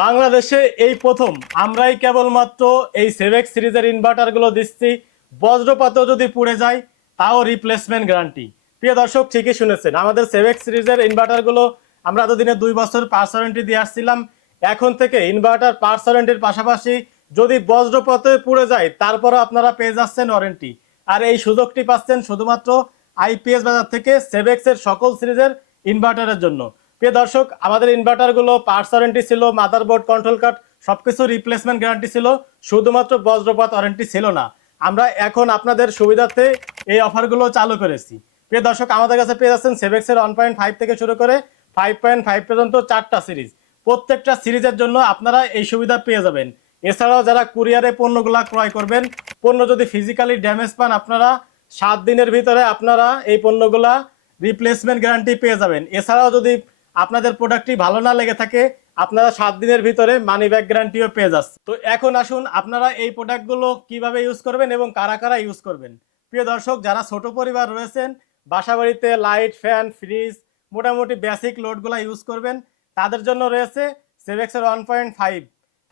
বাংলাদেশে এই প্রথম আমরাই কেবলমাত্র এই সেভেক্স সিরিজের ইনভার্টারগুলো দিচ্ছি। বজ্রপাতও যদি পুড়ে যায় তাও রিপ্লেসমেন্ট গ্যারান্টি। প্রিয় দর্শক, ঠিকই শুনেছেন, আমাদের সেভেক্স সিরিজের ইনভার্টারগুলো আমরা এতদিনে 2 বছর পার্টস ওয়ারেন্টি দিয়ে আসছিলাম। এখন থেকে ইনভার্টার পার্টস ওয়ারেন্টির পাশাপাশি যদি বজ্রপাতে পুড়ে যায় তারপরও আপনারা পেয়ে যাচ্ছেন ওয়ারেন্টি। আর এই সুযোগটি পাচ্ছেন শুধুমাত্র আইপিএস বাজার থেকে সেভেক্সের সকল সিরিজের ইনভার্টারের জন্য। প্রিয় দর্শক, আমাদের ইনভার্টারগুলো পার্টস ওয়ারেন্টি ছিল, মাদারবোর্ড, কন্ট্রোল কার্ড সবকিছু রিপ্লেসমেন্ট গ্যারান্টি ছিল, শুধুমাত্র বজ্রপাত ওয়ারেন্টি ছিল না। আমরা এখন আপনাদের সুবিধার্থে এই অফারগুলো চালু করেছি। প্রিয় দর্শক, আমাদের কাছে পেয়ে যাচ্ছেন সেভেক্সের 1.5 থেকে শুরু করে 5.5 পর্যন্ত 4টা সিরিজ। প্রত্যেকটা সিরিজের জন্য আপনারা এই সুবিধা পেয়ে যাবেন। এছাড়াও যারা কুরিয়ারে পণ্যগুলা ক্রয় করবেন, পণ্য যদি ফিজিক্যালি ড্যামেজ পান, আপনারা 7 দিনের ভিতরে আপনারা এই পণ্যগুলা রিপ্লেসমেন্ট গ্যারান্টি পেয়ে যাবেন। এছাড়াও যদি আপনাদের প্রোডাক্টটি ভালো না লেগে থাকে, আপনারা 7 দিনের ভিতরে মানি ব্যাক গ্যারান্টিও পেয়ে যাচ্ছে। তো এখন আসুন আপনারা এই প্রোডাক্টগুলো কিভাবে ইউজ করবেন এবং কারা কারা ইউজ করবেন। প্রিয় দর্শক, যারা ছোট পরিবার রয়েছেন, বাসা বাড়িতে লাইট, ফ্যান, ফ্রিজ, মোটামুটি বেসিক লোডগুলো ইউজ করবেন, তাদের জন্য রয়েছে সেভেক্সের 1.5।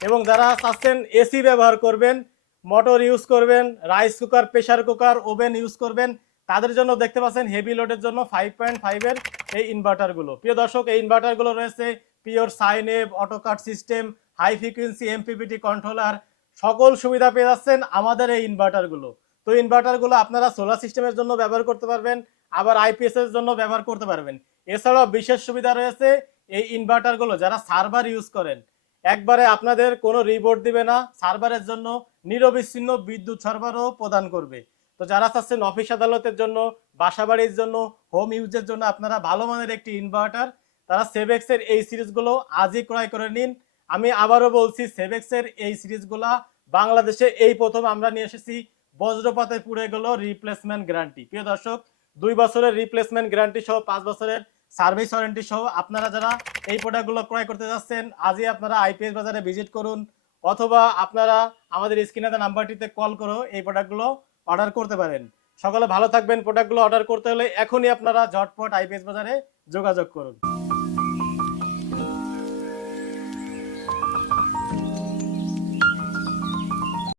এবং যারা চাচ্ছেন এসি ব্যবহার করবেন, মোটর ইউজ করবেন, rice cooker, pressure cooker, oven use করবেন, তাদের জন্য দেখতে পাচ্ছেন হেভি লোডের জন্য 5.5 এর এই ইনভার্টারগুলো। প্রিয় দর্শক, এই ইনভার্টারগুলো রয়েছে pure sine wave, auto cut system, high frequency MPPT controller, সকল সুবিধা পেয়ে যাচ্ছেন আমাদের এই ইনভার্টারগুলো। তো ইনভার্টারগুলো আপনারা সোলার সিস্টেমের জন্য ব্যবহার করতে পারবেন, আবার আইপিএস এর জন্য ব্যবহার করতে পারবেন। এছাড়াও বিশেষ সুবিধা রয়েছে এই ইনভার্টারগুলো যারা সার্ভার ইউজ করেন, একবারে আপনাদের কোনো রিবোর্ড দিবে না, সার্ভারের জন্য নিরবিচ্ছিন্ন বিদ্যুৎ সরবরাহ প্রদান করবে। তো যারা চাচ্ছেন অফিস আদালতের জন্য, বাসা বাড়ির জন্য, হোম ইউজের জন্য আপনারা ভালো মানের একটি ইনভার্টার, তারা সেভেক্সের এই সিরিজগুলো আজই ক্রয় করে নিন। আমি আবারও বলছি, সেভেক্সের এই সিরিজগুলা বাংলাদেশে এই প্রথম আমরা নিয়ে এসেছি। বজ্রপাতে পুড়ে গেল রিপ্লেসমেন্ট গ্যারান্টি। প্রিয় দর্শক, 2 বছরের রিপ্লেসমেন্ট গ্যারান্টি সহ 5 বছরের সার্ভিস ওয়ারেন্টি সহ আপনারা যারা এই প্রোডাক্টগুলো ক্রয় করতে যাচ্ছেন, আজই আপনারা আইপিএস বাজারে ভিজিট করুন, অথবা আপনারা আমাদের স্ক্রিনে দেওয়া নাম্বারটিতে কল করে এই প্রোডাক্টগুলো অর্ডার করতে পারেন। সকলে ভালো থাকবেন। প্রোডাক্টগুলো অর্ডার করতে হলে এখনই আপনারা ঝটপট আইপিএস বাজারে যোগাযোগ করুন।